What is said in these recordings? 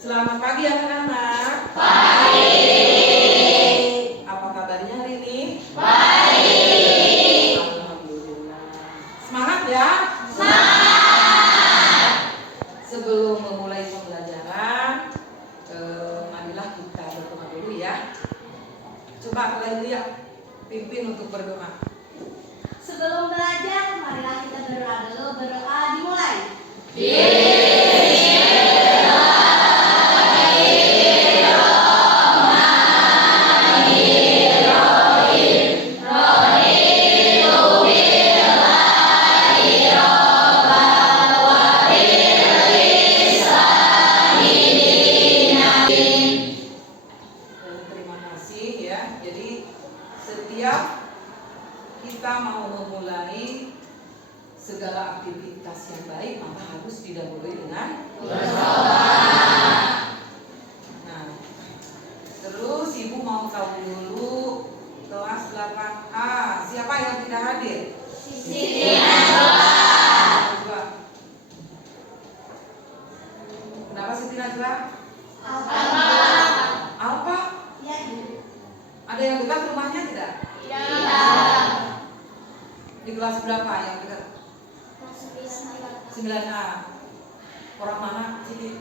Selamat pagi anak-anak. Baik. Apa kabarnya hari ini? Baik. Alhamdulillah. Semangat ya? Semangat. Sebelum memulai pembelajaran, marilah kita berdoa dulu ya. Coba kalian lihat, pimpin untuk berdoa. Sebelum belajar, marilah kita berdoa dulu. Berdoa dimulai. Terima kasih ya. Jadi setiap kita mau memulai segala aktivitas yang baik, maka harus didahului dengan berdoa. Nah, terus ibu mau tahu dulu kelas 8A siapa yang tidak hadir? Siti Najwa. Najwa. Kenapa Siti Najwa? Apa? Ya, Ibu. Ada yang dekat rumahnya tidak? Iya. Di kelas berapa yang dekat? 9A. Orang mana Siti?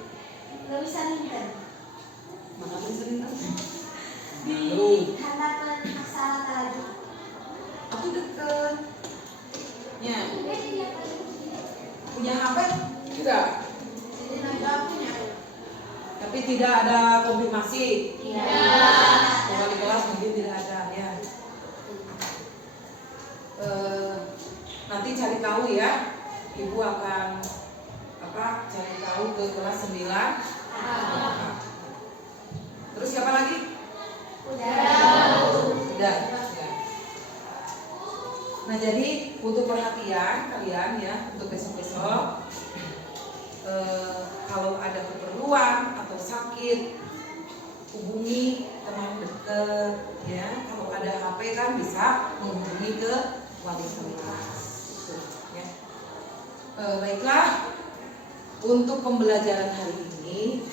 Lebih Saninten. Mana sering Di Hanapan Aksara Tadi. Aku deket. Ya. Punya HP? Tidak. Siti Najwa punya. Tapi tidak ada konfirmasi. Tidak. Kalau di kelas mungkin tidak ada ya. Nanti cari tahu ya. Ibu akan cari tahu ke kelas 9. Terus siapa lagi? Udah. Ya. Nah, jadi untuk perhatian kalian ya untuk besok-besok, kalau ada keperluan atau sakit, hubungi teman dekat ya. Kalau ada HP kan bisa menghubungi ke wali kelas. Ya. Baiklah, untuk pembelajaran hari ini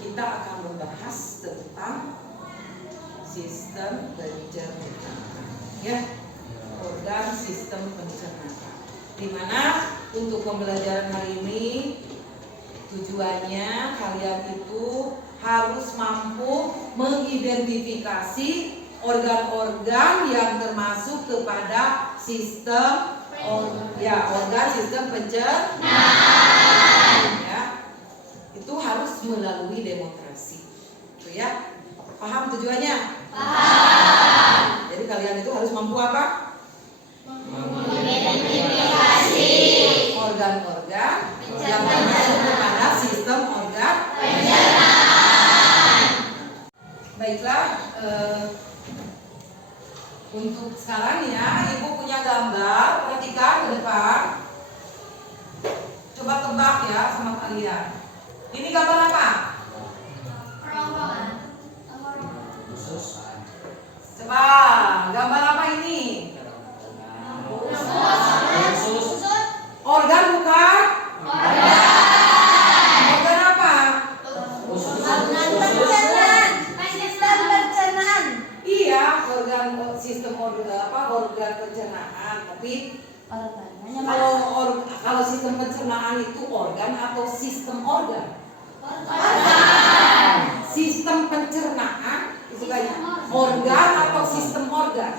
kita akan membahas tentang sistem pencernaan ya, organ sistem pencernaan. Dimana untuk pembelajaran hari ini tujuannya kalian itu harus mampu mengidentifikasi organ-organ yang termasuk kepada sistem organ sistem pencernaan ya. Itu harus melalui demonstrasi. Itu ya. Paham tujuannya? Paham. Jadi kalian itu harus mampu apa? Mengidentifikasi Organ-organ yang termasuk kepada sistem organ pencernaan. Baiklah, untuk sekarang ya, ibu punya gambar, perhatikan ke depan. Coba tebak ya sama kalian. Ini gambar apa? Kerongkongan. Coba, gambar apa ini? Organ bukan? Organ apa? Sistem pencernaan. Iya, organ sistem organ pencernaan. Tapi kalau sistem pencernaan itu organ atau sistem organ? Sistem pencernaan itu kayak organ atau sistem organ?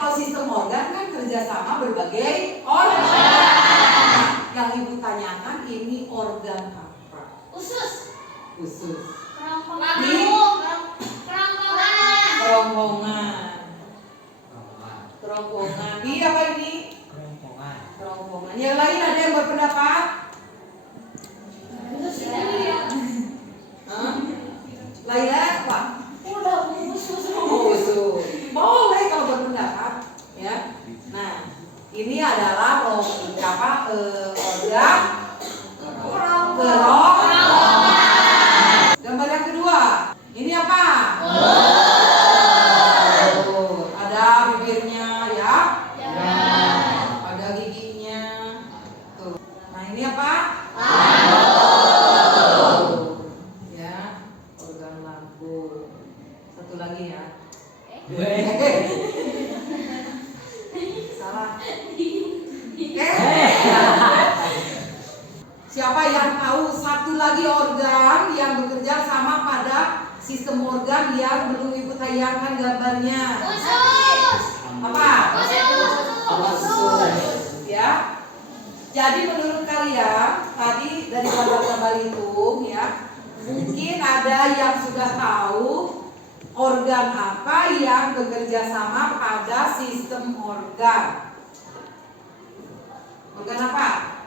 Kalau sistem organ kan kerjasama berbagai organ. Nah, yang ibu tanyakan ini organ apa? Usus. Usus. Kerongkongan. Kerongkongan. Iya apa ini? Kerongkongan. Yang lain ada yang berpendapat? Lainnya apa? Usus. Boleh kalau berpendapat, ya. Nah, ini adalah organ kerongkongan. Gambar yang kedua, ini apa? Ada bibirnya ya. Ada giginya. Tuh. Nah, ini apa? Siapa yang tahu satu lagi organ yang bekerja sama pada sistem organ yang belum Ibu tayangkan gambarnya? Usus. Apa? Usus. Ya. Jadi menurut kalian tadi dari gambar-gambar itu ya, mungkin ada yang sudah tahu organ apa yang bekerja sama pada sistem organ. Organ apa?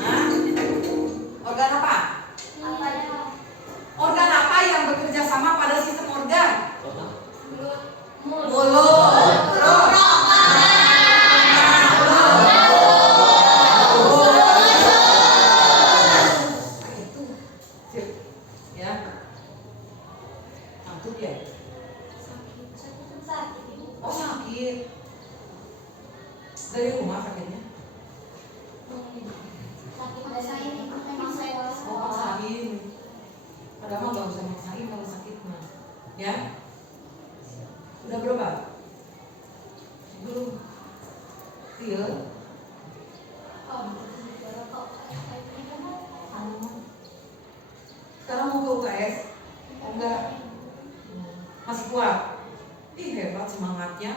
Hah? Organ apa? Organ apa yang bekerja sama pada sistem organ? Mulut. Terus? Ya. Ngantuk ya? Oh sakit. Dari rumah sakitnya? Oh maksain. Padahal mah gak usah maksain kalau sakit mah. Ya? Udah berobat? Belum. Iya. Sekarang mau ke UKS? Oh enggak. Masih kuat? Ih hebat semangatnya.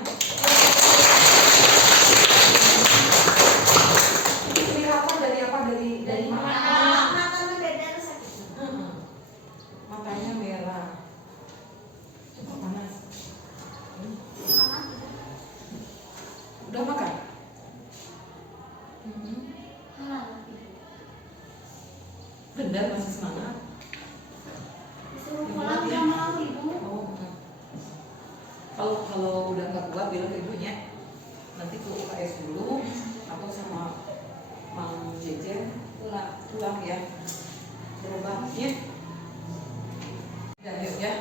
Kelihatan dari apa? Dari mana? Matanya merah. Coba panas. Udah makan? Benar masih semangat. Oh, kalau udah nggak kuat bilang ke ibunya. Nanti ke UKS dulu atau sama Mang Jejen pulang ya. Berobatnya. Dan ya,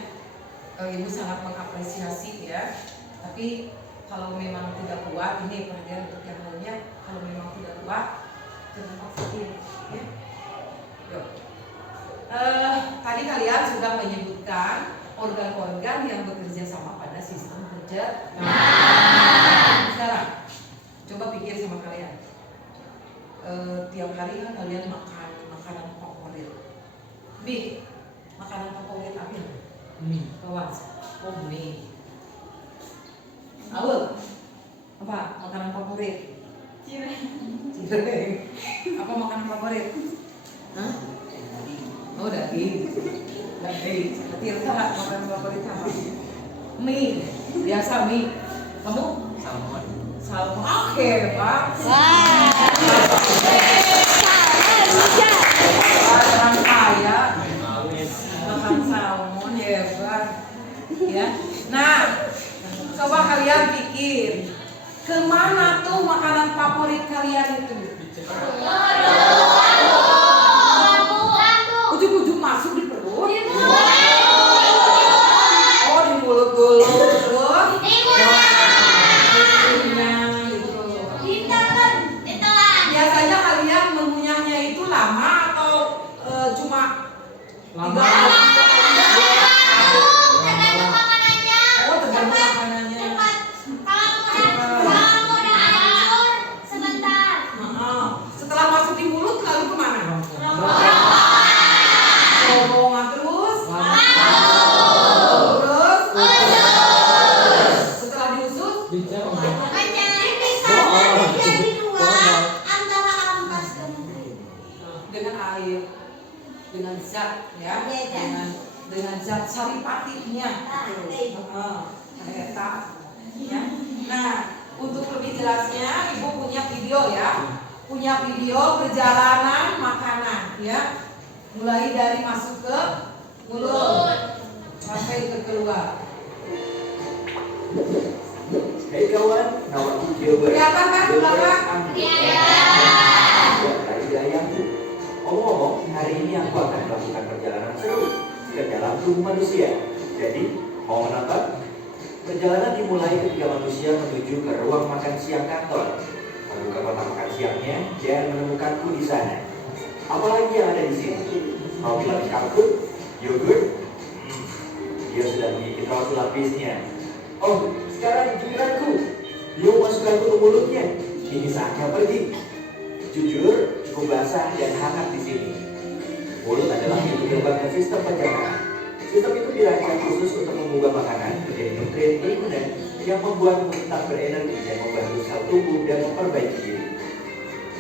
ibu sangat mengapresiasi ya. Tapi kalau memang tidak kuat, ini perhatian untuk yang lainnya. Kalau memang tidak kuat, jangan paksain ya. Yuk. Tadi kalian sudah menyebutkan organ-organ yang bekerja sama pada sistem pencernaan. Sekarang, coba pikir sama kalian. Tiap hari kan kalian makan makanan favorit. Bi, makanan favorit apa? Mie. Kawan, oh mie. Awal, apa makanan favorit? Cireng. Apa makanan favorit? Hah? Oh daging. Berarti salah makanan favorit apa? Mie. Biasa mie. Kamu? Salmon. Salmon. Oke, Pak. Orang kaya makan salmon hebat. Ya. Nah, coba kalian pikir, kemana tuh makanan favorit kalian itu? Ujung-ujung masuk di perut. Oh di mulut dulu terus. Biasanya kalian mengunyahnya itu lama atau cuma 3 menit? Tergantung makanannya. Setelah masuk di mulut lalu kemana? Rombongan terus. Terus. Setelah diusus. Dengan air, dengan zat ya, dengan zat saripatinya. Ya. Nah, untuk lebih jelasnya, Ibu punya video ya, punya video perjalanan makanan ya, mulai dari masuk ke mulut sampai ke keluar. Hei kawan, nama aku Gilbert. Kelihatan kan di belakang? Omong-omong, hari ini aku akan melakukan perjalanan seru ke dalam tubuh manusia. Jadi, mau menonton? Perjalanan dimulai ketika manusia menuju ke ruang makan siang kantor. Membuka kotak makan siangnya dan menemukanku di sana. Apalagi yang ada di sini? Roti lapis kalkun, yogurt. Dia sudah menggigit roti lapisnya. Oh, sekarang giliranku. Dia memasukkanku ke mulutnya. Ini saatnya pergi. Jujur, cukup basah dan hangat di sini. Mulut adalah pintu gerbang ke sistem pencernaan. Sistem itu dirancang khusus untuk mengubah makanan menjadi nutrien berguna yang membuatmu tetap berenergi dan membantu sel tubuh dan memperbaiki diri.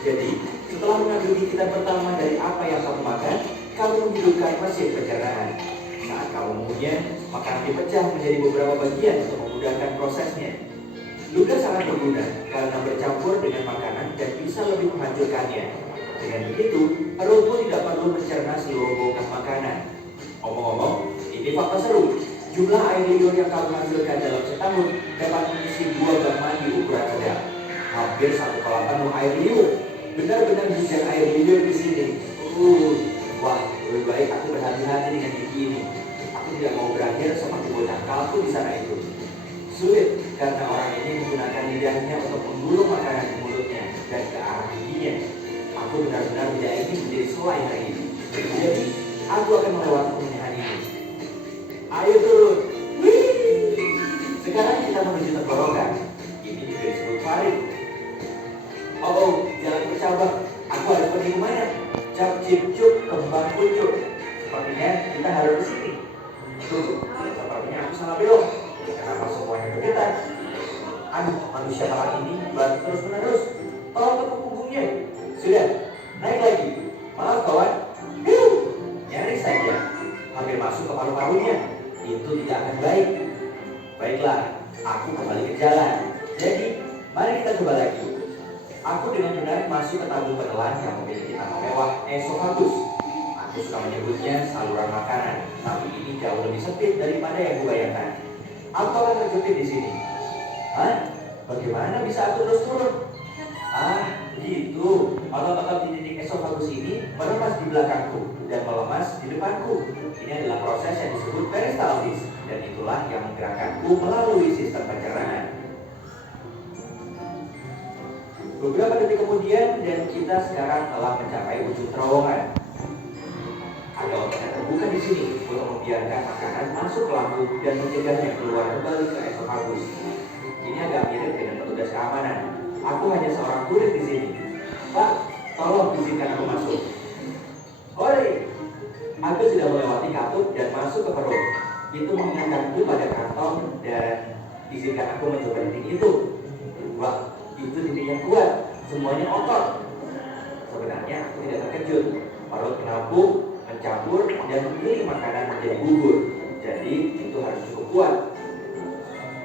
Jadi, setelah mengambil gigitan pertama dari apa yang kamu makan, kamu menghidupkan mesin pencernaan. Saat kamu mengunyah, makanan dipecah menjadi beberapa bagian untuk memudahkan prosesnya. Ludah sangat berguna karena bercampur dengan makanan dan bisa lebih menghancurkannya. Dengan begitu, perutmu tidak perlu mencerna seluruh bongkah makanan. Omong-omong, ini fakta seru. Jumlah air liur yang kamu hasilkan dalam setahun dapat mengisi 2 bak mandi ukuran sedang. Hampir 1 kolam penuh air liur. Benar-benar hujan air liur di sini. Wah, lebih baik aku berhati-hati dengan gigi ini. Aku tidak mau berakhir seperti bocah kalku di sana itu. Sulit karena orang ini menggunakan lidahnya untuk menggulung makanan di mulutnya dan ke arah giginya. Aku benar-benar tidak ingin menjadi selai hari ini. Jadi, aku akan melewati penguningan ini. Ayo turun. Wih. Sekarang kita menuju tenggorokan. Ini juga disebut faring. Oh, jalan bercabang. Aku harus pergi kemana? Cap cip cup kembang kucuk. Sepertinya kita harus ke sini. Tunggu, sepertinya aku salah belok. Kenapa semuanya bergetar? Aduh, manusia malam ini bantu terus menerus. Tolong tepuk punggungnya. Sudah, naik lagi. Maaf kawan. Nyaris saja. Hampir masuk ke paru-parunya. Itu tidak akan baik. Baiklah, aku kembali ke jalan. Jadi, mari kita coba lagi. Aku dengan benar masuk ke tabung penelan yang memiliki nama mewah esofagus. Aku suka menyebutnya saluran makanan, tapi ini jauh lebih sempit daripada yang kubayangkan. Aku akan terjepit di sini. Hah? Bagaimana bisa aku terus turun? Begitu. Otot-otot di dinding esofagus ini meremas di belakangku dan melemas di depanku. Ini adalah proses yang disebut peristaltis, dan itulah yang menggerakkanku melalui sistem pencernaan. Beberapa detik kemudian, dan kita sekarang telah mencapai ujung terowongan. Ada otot yang terbuka di sini untuk membiarkan makanan masuk ke lambung dan mencegahnya keluar kembali ke esofagus. Ini agak mirip dengan petugas keamanan. Aku hanya seorang kurir di sini. Pak, tolong izinkan aku masuk. Oi, aku sudah melewati katut dan masuk ke perut. Itu mengingatkanku pada kantong dan izinkan aku mencoba dinding itu. Wah, itu dinding yang kuat, semuanya otot. Sebenarnya aku tidak terkejut. Perut menampung, mencampur, dan memilih makanan menjadi bubur. Jadi itu harus cukup kuat.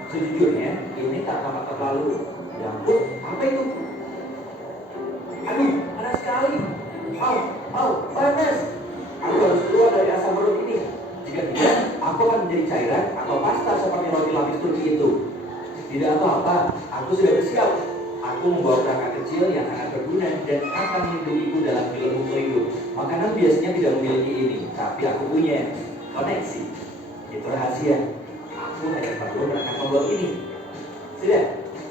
Sejujurnya, ini tak tampak terlalu. Ya ampun, apa itu? Aduh, panas sekali. Panas. Aku harus keluar dari asam perut ini. Jika tidak, aku akan menjadi cairan atau pasta seperti roti lapis Turki itu. Tidak apa-apa, aku sudah bersiap. Aku membawa perangkat kecil yang sangat berguna dan akan melindungiku dalam filmmu hidup. Makanan biasanya tidak memiliki ini, tapi aku punya koneksi. Itu rahasia. Aku hanya perlu menekan tombol ini. Sudah,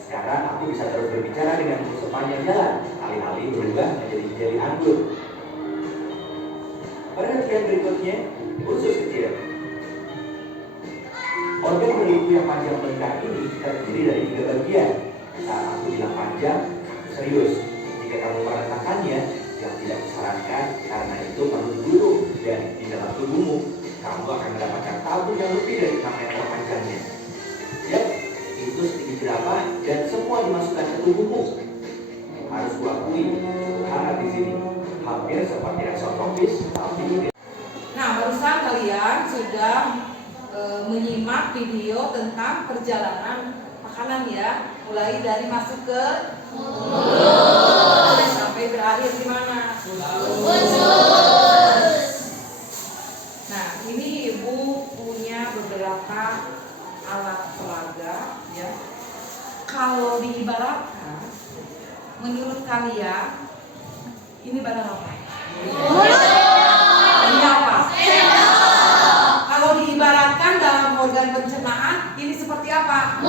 sekarang aku bisa terus berbicara denganmu sepanjang jalan. Alih-alih berubah menjadi jeli anggur. Pada bagian berikutnya, usus kecil. Organ beriku yang panjang bengkak ini terdiri dari 3 bagian. Saat aku bilang panjang, aku serius. Jika kamu merasakannya, yang tidak disarankan karena itu perlu dulu dan di dalam tubuhmu, kamu akan mendapatkan tabung yang lebih dari 6 meter panjangnya. Yap, itu setinggi jerapah dan semua dimasukkan ke tubuhmu. Harus kuakui, hangat di sini, hampir seperti eksotropis, tapi ini. Nah, barusan kalian sudah menyimak video tentang perjalanan makanan ya, mulai dari masuk ke mulut sampai berakhir di mana? Nah, ini Ibu punya beberapa alat peraga ya. Kalau diibaratkan, menurut kalian ini barang apa? Ini apa? Kalau diibaratkan dalam organ pencernaan, ini seperti apa?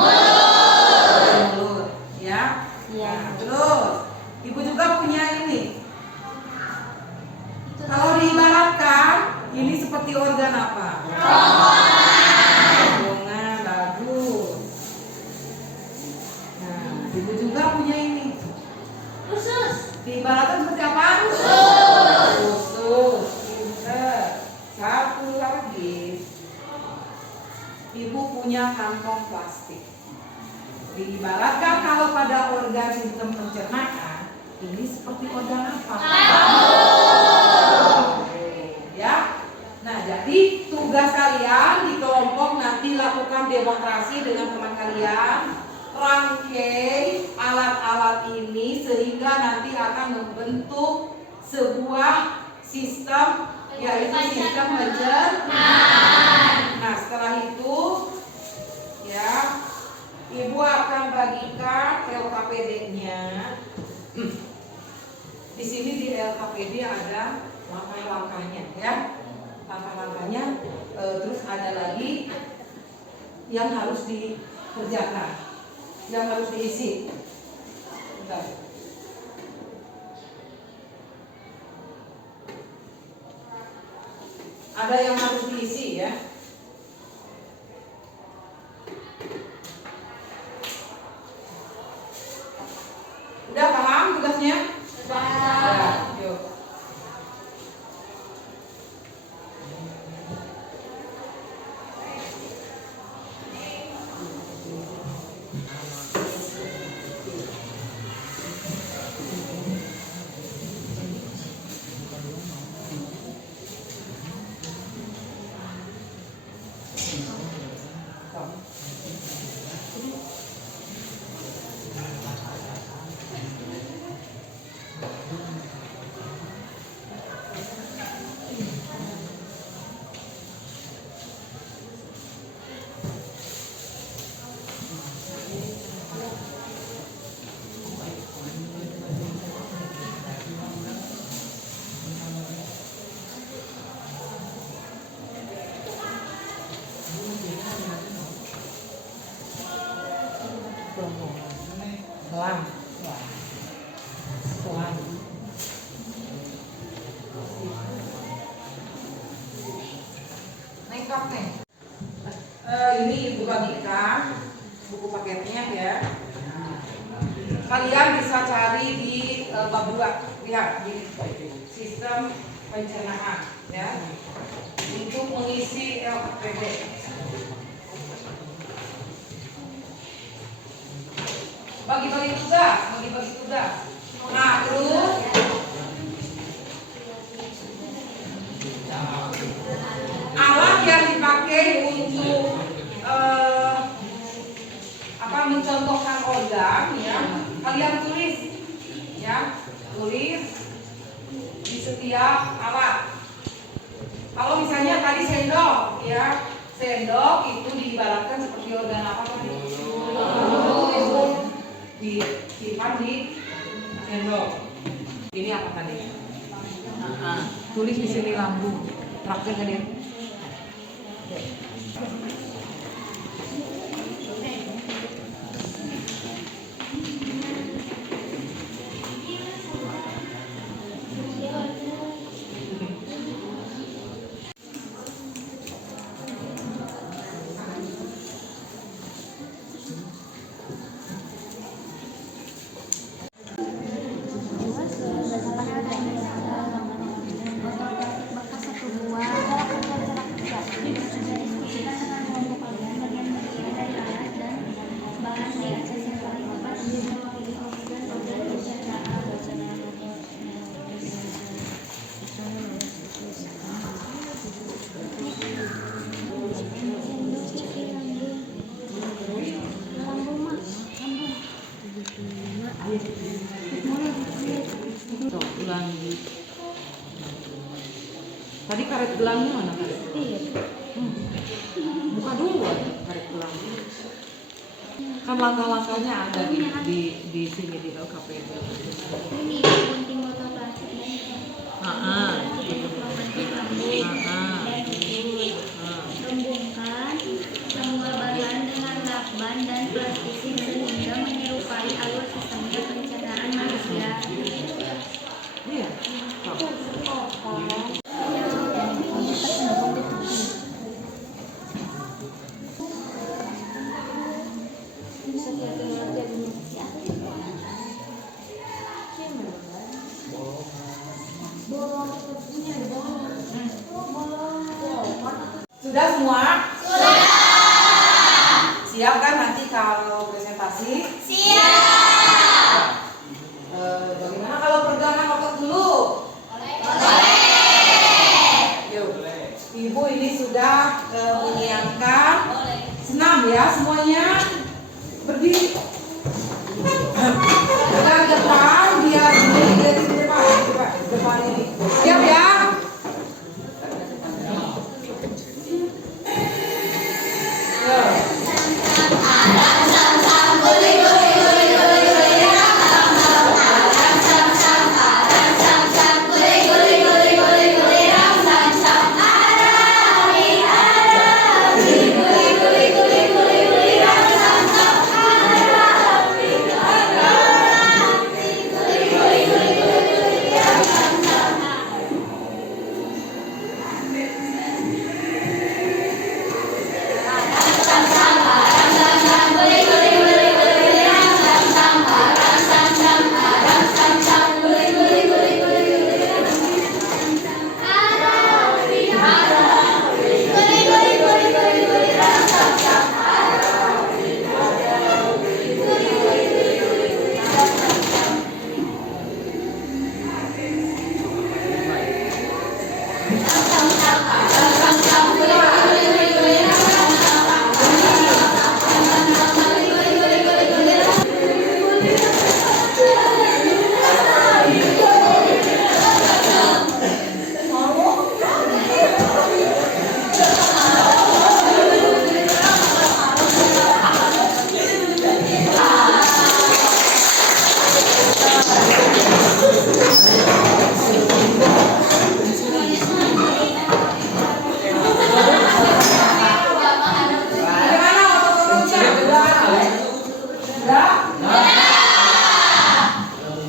Mulut, ya. Nah, terus, Ibu juga punya ini. Kalau diibaratkan, ini seperti organ apa? Kerongkongan, bagus. Nah, Ibu juga punya ini. Usus. Diibaratkan seperti apa? Khusus. Pinter. Satu lagi. Ibu punya kantong plastik. Diibaratkan kalau pada organ sistem pencernaan, ini seperti organ apa? Ya. Nah, jadi tugas kalian di kelompok nanti lakukan demonstrasi dengan teman kalian. Rangkai alat-alat ini sehingga nanti akan membentuk sebuah sistem, yaitu sistem pencernaan. Nah, setelah itu ya, Ibu akan bagikan LKPD-nya. Di sini di LKPD ada langkah-langkahnya ya. Langkah-langkahnya, terus ada lagi yang harus dikerjakan, yang harus diisi. Bentar. Ada yang harus diisi ya. Udah paham tugasnya? Sudah. Yuk. Pelan. Pelan. Nengkap nih. Ini Ibu bagikan buku paketnya ya. Kalian bisa cari di bab 2. Lihat di sistem pencernaan ya. Untuk mengisi LKPD. Bagi-bagi tugas. Nah, terus alat yang dipakai untuk mencontohkan organ ya, kalian tulis ya, tulis di setiap alat. Kalau misalnya tadi sendok ya, sendok itu diibaratkan seperti organ apa tadi? Disimpan di sendok. Ini apa tadi? Tulis di sini lambung. Traktir kan ya? Tadi karet gelangnya mana karet? Buka dulu karet gelang. Kan langkah-langkahnya ada di sini di LKPD. Ini gunting botol plastik dan Rembungkan semua bahan dengan lakban dan plastisin sehingga menyerupai alur sistemnya pencernaan manusia. Iya. Sudah semua? Siap kan nanti kalau presentasi? Bagaimana kalau pegangan otot dulu? Yuk. Ibu ini sudah menyiapkan senam ya semuanya. Berdiri. Ke depan biar ini dari depan ini. Siap ya?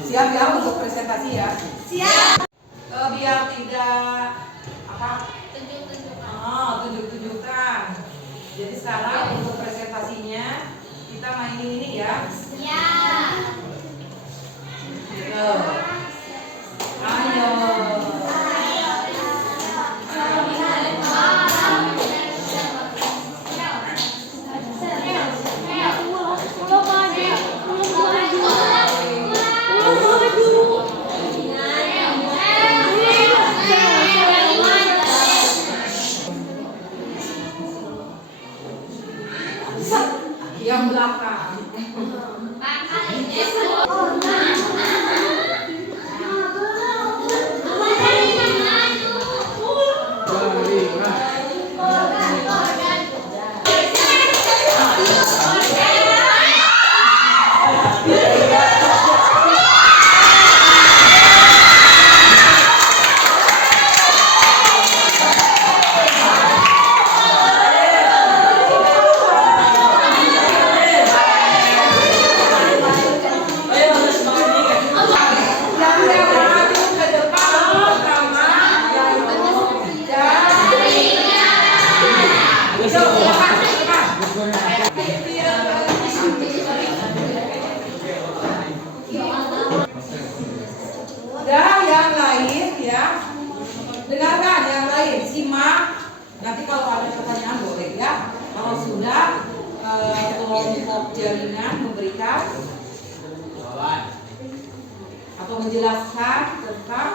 Siap ya untuk presentasi ya? Siap. Biar tidak tunjuk-tunjukkan. Jadi sekarang untuk presentasinya kita mainin ini ya. Ayo. Yang belakang. Udah yang lain ya, dengarkan yang lain, simak. Nanti kalau ada pertanyaan boleh ya. Kalau sudah kelompok jaringan memberikan atau menjelaskan tentang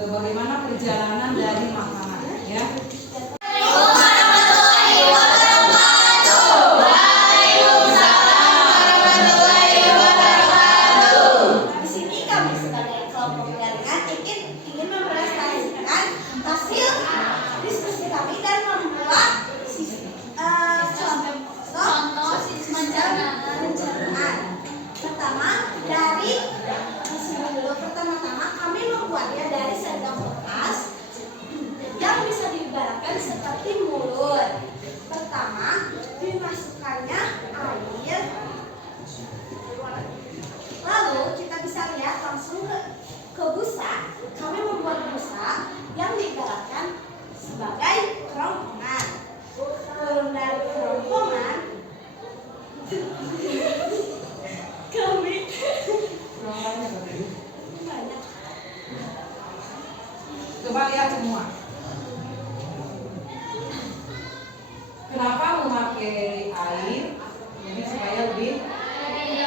bagaimana perjalanan dari makanan ya. Pertama-tama kami membuatnya dari sendok kertas yang bisa diibaratkan seperti mulut. Pertama, dimasukkannya air. Lalu kita bisa lihat langsung ke busa. Kami membuat busa yang diibaratkan sebagai kerongkongan. Turun dari kerongkongan, kami banyak. Coba lihat semua. Kenapa memakai air? Jadi supaya lebih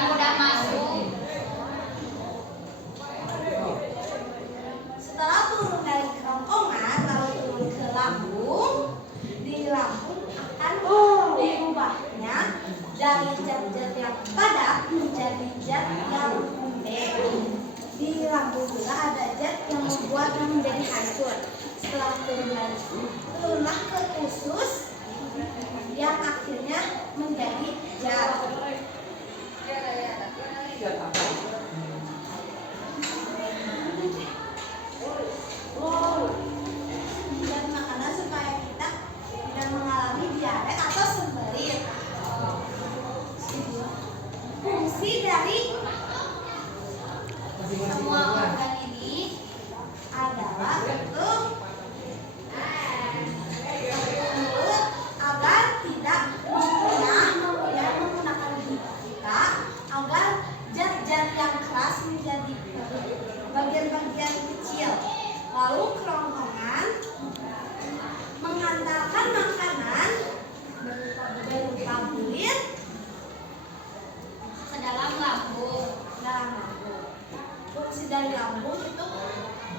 mudah masuk. Setelah turun dari kerongkongan lalu turun ke lambung, di lambung akan dirubahnya dari zat-zat yang padat menjadi zat yang lembek. Di lambung juga ada zat yang membuatnya menjadi hancur. Setelah turunlah ke usus yang akhirnya menjadi zat. zat apa? Dan makanan supaya kita tidak mengalami diare atau sembelit. Fungsi dari semua organ ini adalah untuk agar tidak mudah menggunakan gigi kita, agar zat-zat yang keras menjadi bagian-bagian kecil. Lalu kerongkongan mengantarkan makanan berupa bulir Ke dalam lambung. dalam lambung. Fungsi dari lambung itu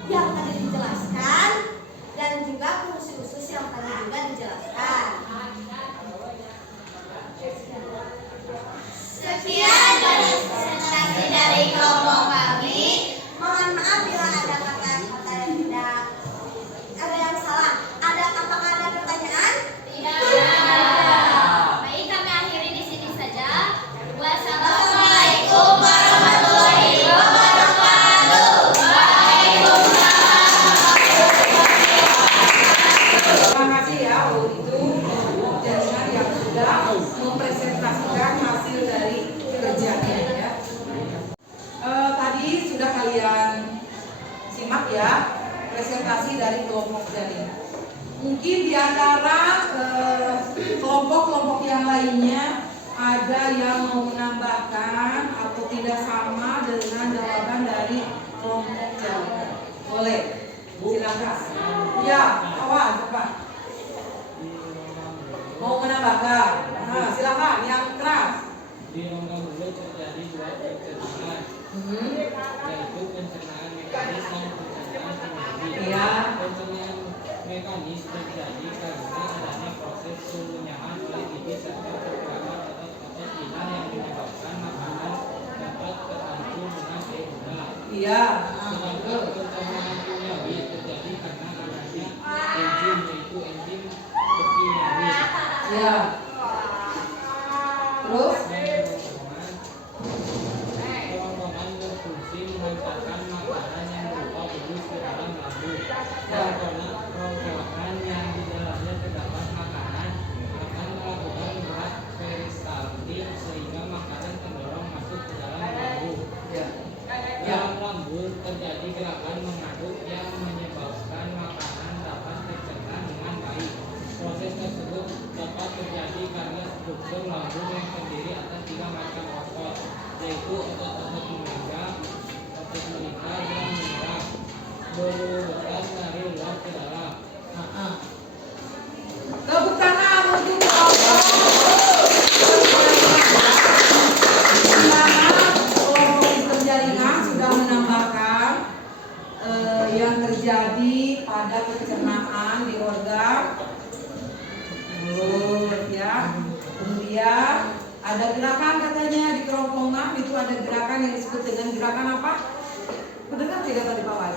yang tadi dijelaskan dan juga fungsi usus yang tadi juga dijelaskan. Sekian presentasi dari kelompok kami. Mohon maaf bila ada kata-kata yang tidak ada yang salah. Apakah ada pertanyaan? Baik, kami akhiri di sini saja. Assalamualaikum warahmatullahi wabarakatuh. Terima kasih ya untuk jaringan yang sudah mempresentasikan hasil dari kerjanya ya. Tadi sudah kalian simak ya presentasi dari kelompok jaringan. Mungkin di antara kelompok-kelompok yang lainnya ada yang mau menambahkan atau tidak sama dengan jawaban dari kelompok jaringan. Boleh, silakan. Ya, awas cepat. Mau menambahkan? Nah, silakan yang keras. Di rongga mulut terjadi dua pencernaan, yaitu pencernaan mekanis dan pencernaan sinergi. Iya. Pencernaan mekanis terjadi karena adanya proses pengunyahan oleh gigi serta kekurangan atau proses lidah yang menyebabkan makanan dapat terhancur dengan sempurna. Iya. Sedangkan pencernaan kimiawi terjadi karena adanya enzim, yaitu enzim kimiawi. Iya. Terus? Kerongkongan berfungsi menghantarkan makanan yang berupa bulus ke dalam lambung. Kerongkongan yang di dalamnya terdapat makanan akan melakukan gerak peristaltik sehingga makanan terdorong masuk ke dalam lambung. Ya. Dalam lambung terjadi gerakan mengaduk yang menyebabkan makanan dapat tercerna dengan baik. Proses tersebut dapat terjadi karena struktur lambung yang terdiri atas 3 macam otot, yaitu otot-otot melingkar, otot melingkar yang menyerap berurutan dari luar ke dalam. Tepuk tangan untuk kelompok sistem jaringan sudah menambahkan yang terjadi pada pencernaan di organ mulut ya. Kemudian ada gerakan katanya di kerongkongan itu ada gerakan yang disebut dengan gerakan apa? Mendengar tidak tadi bawah?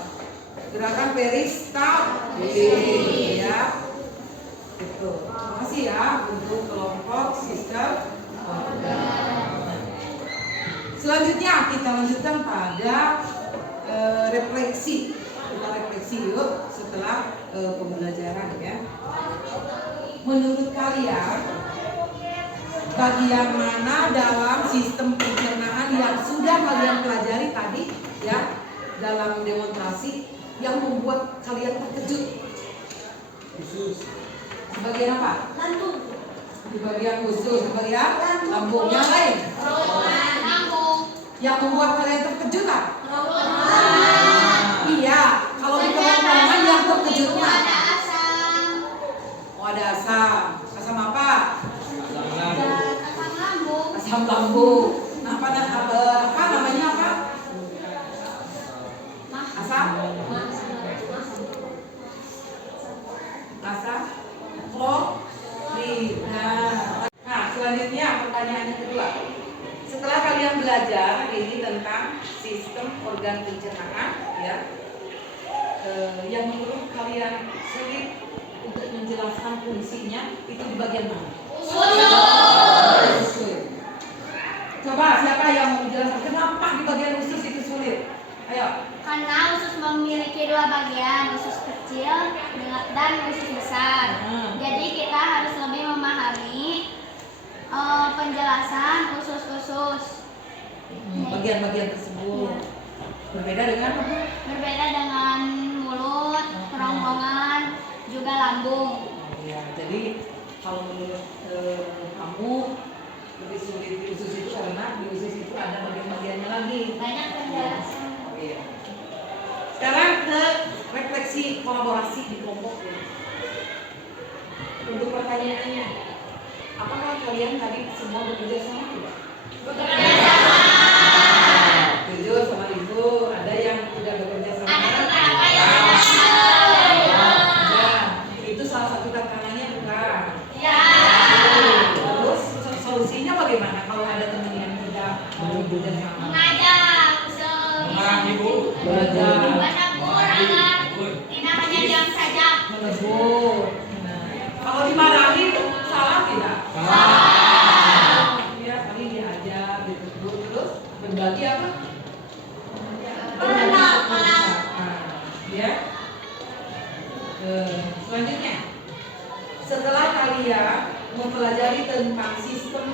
Gerakan peristaltik ya. Itu. Terima kasih ya untuk kelompok sistem organ. Selanjutnya kita lanjutkan pada refleksi. Kita refleksi yuk setelah pembelajaran ya. Menurut kalian bagian mana dalam sistem pencernaan yang sudah kalian pelajari tadi ya dalam demonstrasi yang membuat kalian terkejut? Khusus Bagian apa? Lambung. Di bagian usus, di bagian lambung. Yang lain? Lambung. Yang membuat kalian terkejut kan? Iya, kalau di kerongkongan yang terkejut Masa Nah, selanjutnya pertanyaan yang kedua. Setelah kalian belajar ini tentang sistem organ pencernaan, ya, yang menurut kalian sulit untuk menjelaskan fungsinya itu di bagian mana? Usus. Coba siapa yang mau menjelaskan kenapa di bagian usus itu sulit? Ayo. Karena usus memiliki dua bagian, usus kecil dan usus besar. Jadi kita harus lebih memahami penjelasan usus-usus. Bagian-bagian tersebut. Berbeda dengan apa? Berbeda dengan mulut, kerongkongan, juga lambung. Ya, jadi kalau menurut kamu lebih sulit di usus itu karena di usus itu ada bagian-bagiannya lagi. Banyak penjelasan. Iya. Sekarang ke refleksi kolaborasi di kelompok ya. Untuk pertanyaannya, apakah kalian tadi semua bekerja sama tidak? Bekerja sama. Setuju sama ibu. Ada yang tidak bekerja sama? Ada beberapa yang itu salah satu tantangannya bukan? ya. Terus solusinya bagaimana kalau ada teman yang tidak mau bekerja sama? Mengajak usul. Belajar. Menegur agar tidak hanya diam saja. Menegur. Nah, kalau dimarahin salah tidak? Ya, kali diajar, ditegur, terus berbagi apa? Pendapat. Ya. Selanjutnya, setelah kalian mempelajari tentang sistem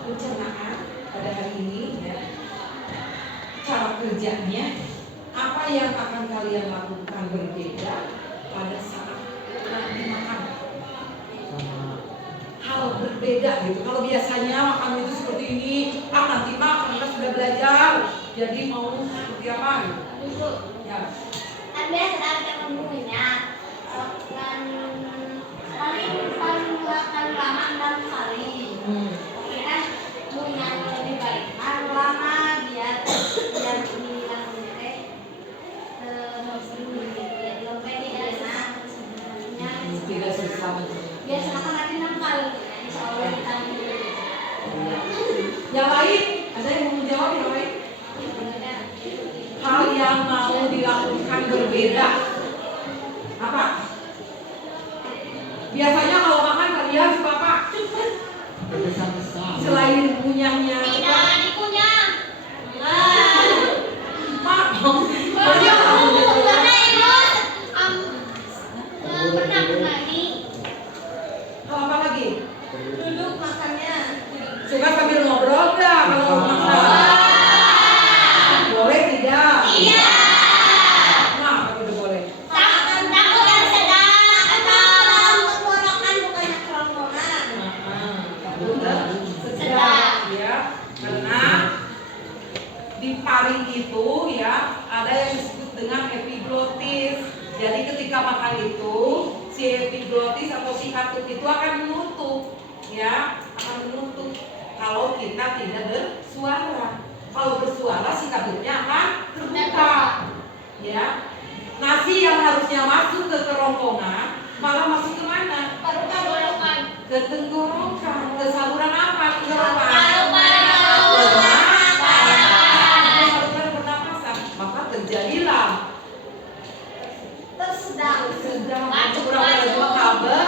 pencernaan pada hari ini, ya, cara kerjanya, apa yang akan kalian lakukan berbeda pada saat nanti makan? Hal berbeda gitu. Kalau biasanya makan itu seperti ini, nanti makan kita sudah belajar, jadi mau seperti apa? Gitu. Ya. Kan biasa ada membunuhnya. Paling lama 6 kali. Oke kan, yang lebih baik. Lama biar bilang Tidak susah. biasa makan nanti 6 kali. Insya Allah kita Yang lain, ada yang mau menjawab yang lain? Hal yang mau dilakukan berbeda. Apa? Biasanya kalau makan kalian suka apa? Selain punyanya. tidak dikunyah. Mak, Karena ibu pernah ini Hal apa lagi? duduk makannya. Suka sambil ngobrol nggak kalau makan? Boleh tidak? Iya. Nah, kalau udah boleh. Takut yang sedang atau Tenggorokan bukannya kerongkongan. Sedang ya, karena di paring itu ya ada yang disebut dengan epiglotis. Jadi ketika makan itu si epiglotis atau si katup itu akan menutup, ya, akan menutup kalau kita tidak bersuara. Kalau bersuara si katupnya akan terbuka, ya. Nasi yang harusnya masuk ke kerongkongan malah masuk ke mana? tenggorokan. Ke tenggorokan, ke saluran apa? Tenggorokan. Saluran pernapasan. Maka terjadilah sedang kurang dua kabel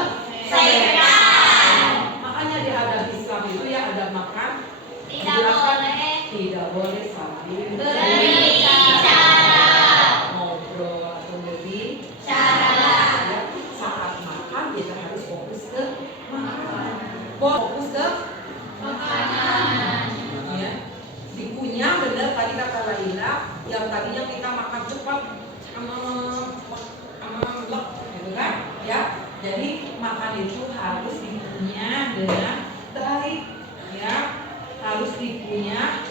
makanya di adab Islam itu ya adab makan Tidak dijelaskan, boleh tidak boleh sambil berbicara. ngobrol atau Cara. ya, saat makan kita harus fokus ke makan, fokus ke Makanan. ya. Dikunyah benar tadi kata Laila, yang tadinya kita makan cepat lek gitu kan ya. Jadi makan itu harus dikunyah dengan baik ya, harus dikunyah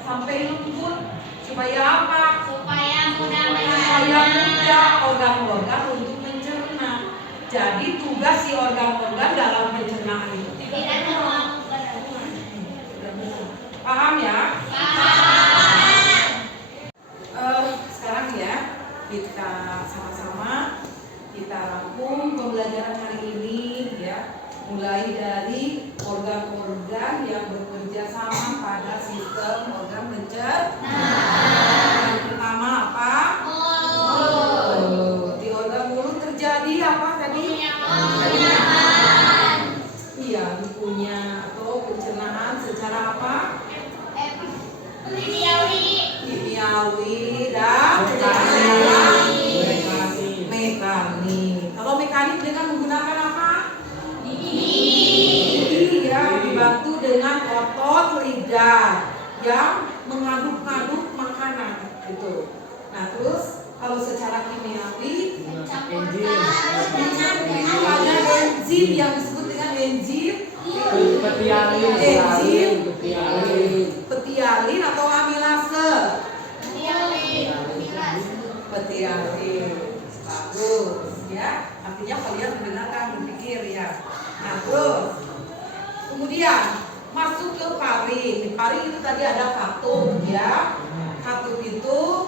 sampai lembut supaya apa? Supaya mudah Supaya mencerna. mudah organ-organ untuk mencerna. Jadi tugas si organ-organ dalam pencernaan itu Tidak terlalu berat. paham ya? Paham. Sekarang kita sama-sama kita rangkum pembelajaran hari ini ya, mulai dari organ-organ yang bekerja sama pada sistem organ pencernaan. Yang pertama apa? Mulut. Di organ mulut terjadi apa tadi? Iya, punya atau pencernaan secara apa? Kimiawi dan mekanik. Kalau mekanik dengan menggunakan apa? Iya, dibantu dengan otot lidah yang mengaduk-aduk makanan gitu. Nah, terus kalau secara kimiawi ada enzim yang disebut dengan enzim petialin atau amilase. Petialin. Bagus ya. Artinya kalian mendengarkan, berpikir ya. Nah, terus kemudian masuk ke paring. Di paring itu tadi ada katup ya. Katup itu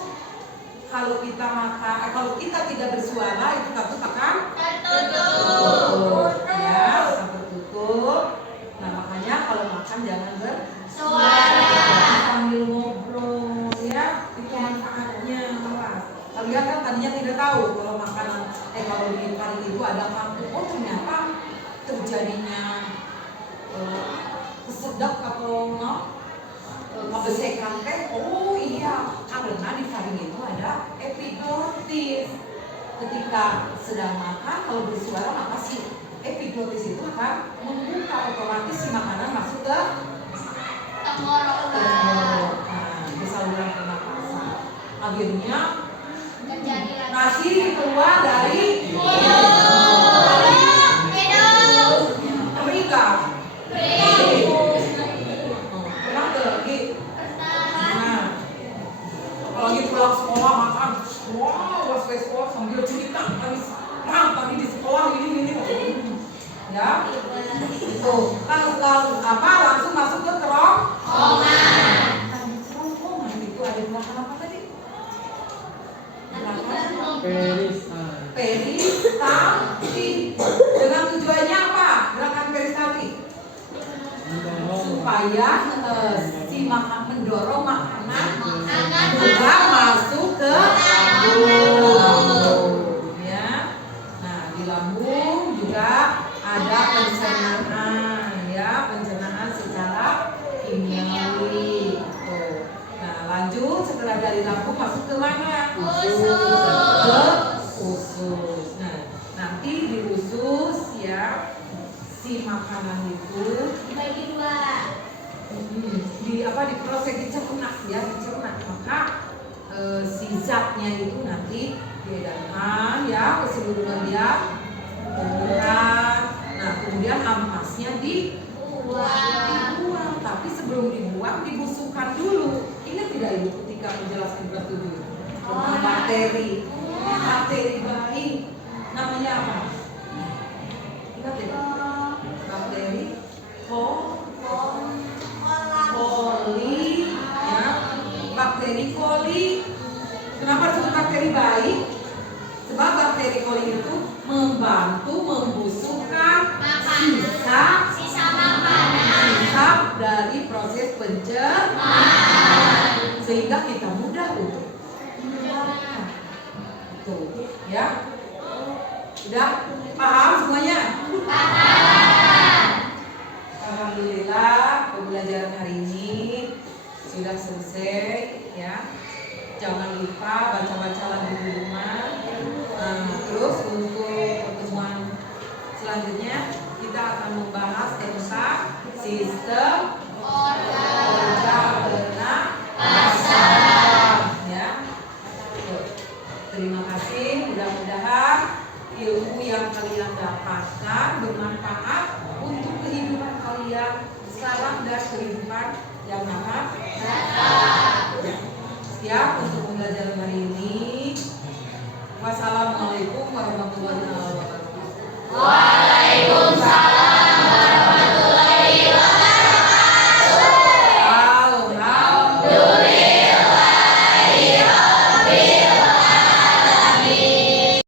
kalau kita makan, kalau kita tidak bersuara itu katup akan tertutup. Ya, tertutup. Nah, makanya kalau makan jangan bersuara. Sambil ngobrol ya, itu manfaatnya. Kalian kan tadinya tidak tahu kalau makanan kalau di paring itu ada katup. Oh, ternyata terjadinya kesedap atau kebesekan teh. Oh iya, karena di paring itu ada epiglotis. Ketika sedang makan, kalau bersuara maka si epiglotis itu akan membuka, otomatis si makanan masuk ke tenggorokan, di saluran pernapasan. Akhirnya nasi keluar dari Amerika. Pernah lagi? Nah, apalagi pulang sekolah makan, wow, pas sekolah sambil cerita tadi di sekolah ini. Ya, itu kan langsung masuk ke kerongkongan. Kerongkongan itu ada belakang apa tadi? Peristaltik. Dengan tujuannya apa? Gerakan peristaltik supaya si mendorong makanan juga masuk ke lambung ya. Nah, di lambung juga ada pencernaan ya, pencernaan secara kimiawi. Nah, lanjut setelah dari lambung masuk ke mana? Ke usus. Nah, nanti di usus ya, si makanan itu dibagi dua. Diproses dicerna ya, dicerna. Maka si zatnya itu nanti diedarkan ya ke seluruh bagian tubuh. Nah, kemudian ampasnya dibuang. Tapi sebelum dibuang dibusukkan dulu. Ingat tidak Ibu ketika menjelaskan kelas 7 tentang bakteri baik namanya apa? Ingat ya? Bakteri coli ya. Bakteri coli. Kenapa disebut bakteri baik? Sebab bakteri coli itu membantu membusukkan sisa makanan dari proses pencernaan sehingga kita mudah untuk mengeluarkan. Tuh, ya. Sudah paham semuanya? Paham. Alhamdulillah pembelajaran hari ini sudah selesai ya. Jangan lupa baca-baca lagi di rumah. Terus untuk pertemuan selanjutnya kita akan membahas tentang sistem organ pernapasan ya. Terima kasih, mudah-mudahan ilmu yang kalian dapatkan bermanfaat untuk kehidupan kalian sekarang dan kehidupan yang akan datang. Siap untuk pembelajaran hari ini. Wassalamualaikum warahmatullahi wabarakatuh.